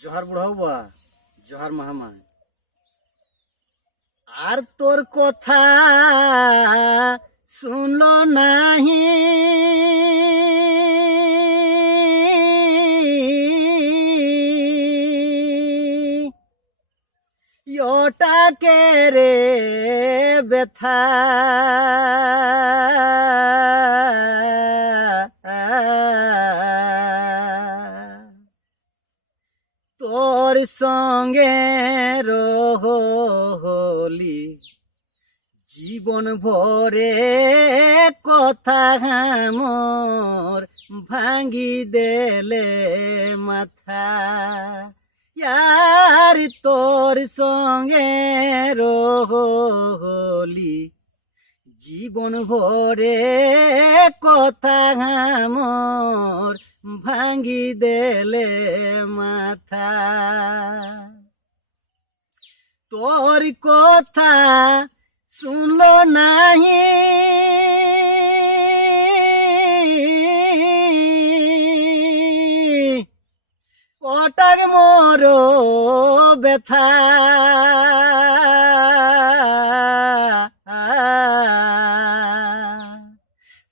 জোহার বুড়াউবা, জোহার মাহামায়। আর তোর কথা শুনলো নাহি, ওটাকে রে ব্যথা তোর সঙ্গে রহলি জীবন ভরে কথা মোর ভাঙ্গি দেলে মাথা। ইয়ার তোর সঙ্গে রহলি জীবন ভরে কথা মোর ভাঙ্গি দেলে মাথা। তোর কথা শুনলো নাহি, কটাক মোর ব্যথা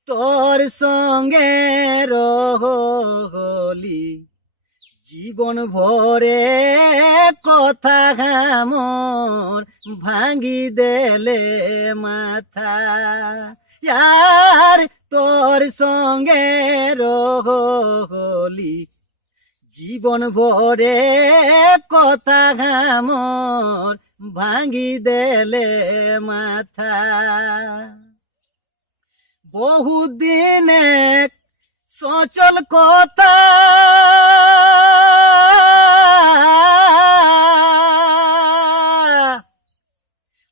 তোর সঙ্গে রহলি জীবন ভরে কথা মোর ভাঙ্গি দেলে মাথা। ইয়ার তোর সঙ্গে রহলি জীবন ভরে কথা মোর ভাঙ্গি দেলে মাথা। বহুদিনে সচল কথা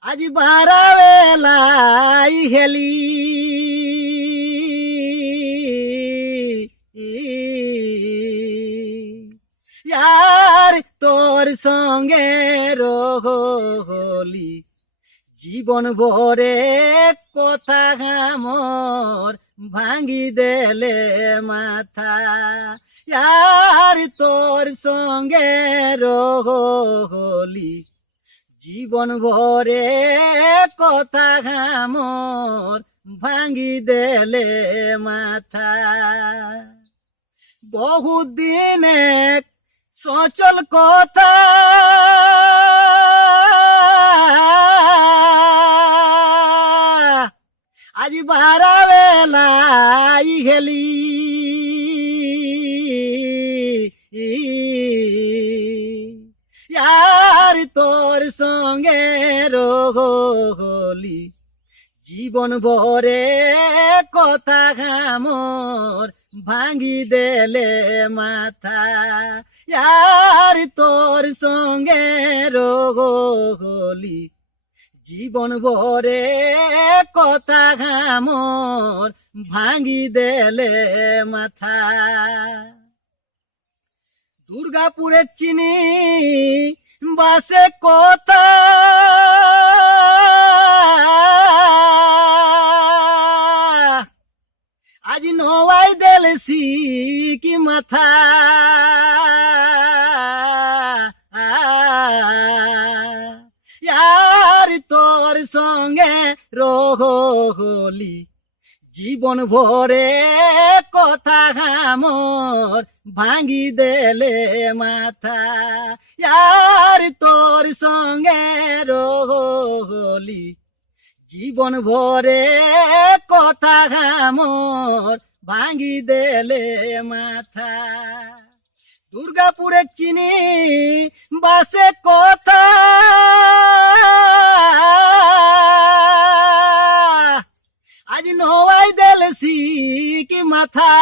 আজ বারা বেলাই হেলি, ইয়ার তোর সঙ্গে রহলি জীবন ভরে কথা মোর ভাঙ্গি দেলে মাথা। ইয়ার তোর সঙ্গে রহলি জীবন ভরে কথা মোর ভাঙ্গি দেলে মাথা। বহুদিনে সচল কথা আজ বারা বেলাই গেলি, ইয়ার তোর সঙ্গে রহলি জীবন ভরে কথা মোর ভাঙ্গি দেলে মাথা। ইয়ার তোর সঙ্গে রহলি জীবন ভরে কথা মোর ভাঙ্গি দেলে মাথা। দুর্গাপুরে চিনি বাসে কথা আজ নওয়াই দেলসি কি মাথা। ইয়ার তোর সঙ্গে রহলি জীবন ভরে কথা মোর ভাঙ্গি দেলে মাথা। ইয়ার তোর সঙ্গে রহলি জীবন ভরে কথা মোর ভাঙ্গি দেলে মাথা। দুর্গাপুরে চিনি বাসে কথা আজ নওয়াই দেলসি কি মাথা।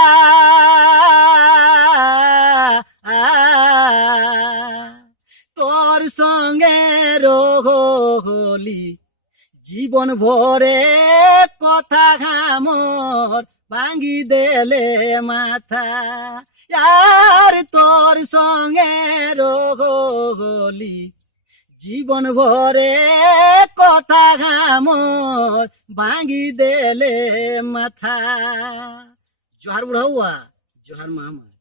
তোর সঙ্গে রহলি জীবন ভরে কথা মোর ভাঙ্গি দেলে মাথা। ইয়ার তোর সঙ্গে রহলি জীবন ভরে কথা মোর ভাঙ্গি দেলে মাথা। জোহার বুড়াউয়া, জোহার মামা।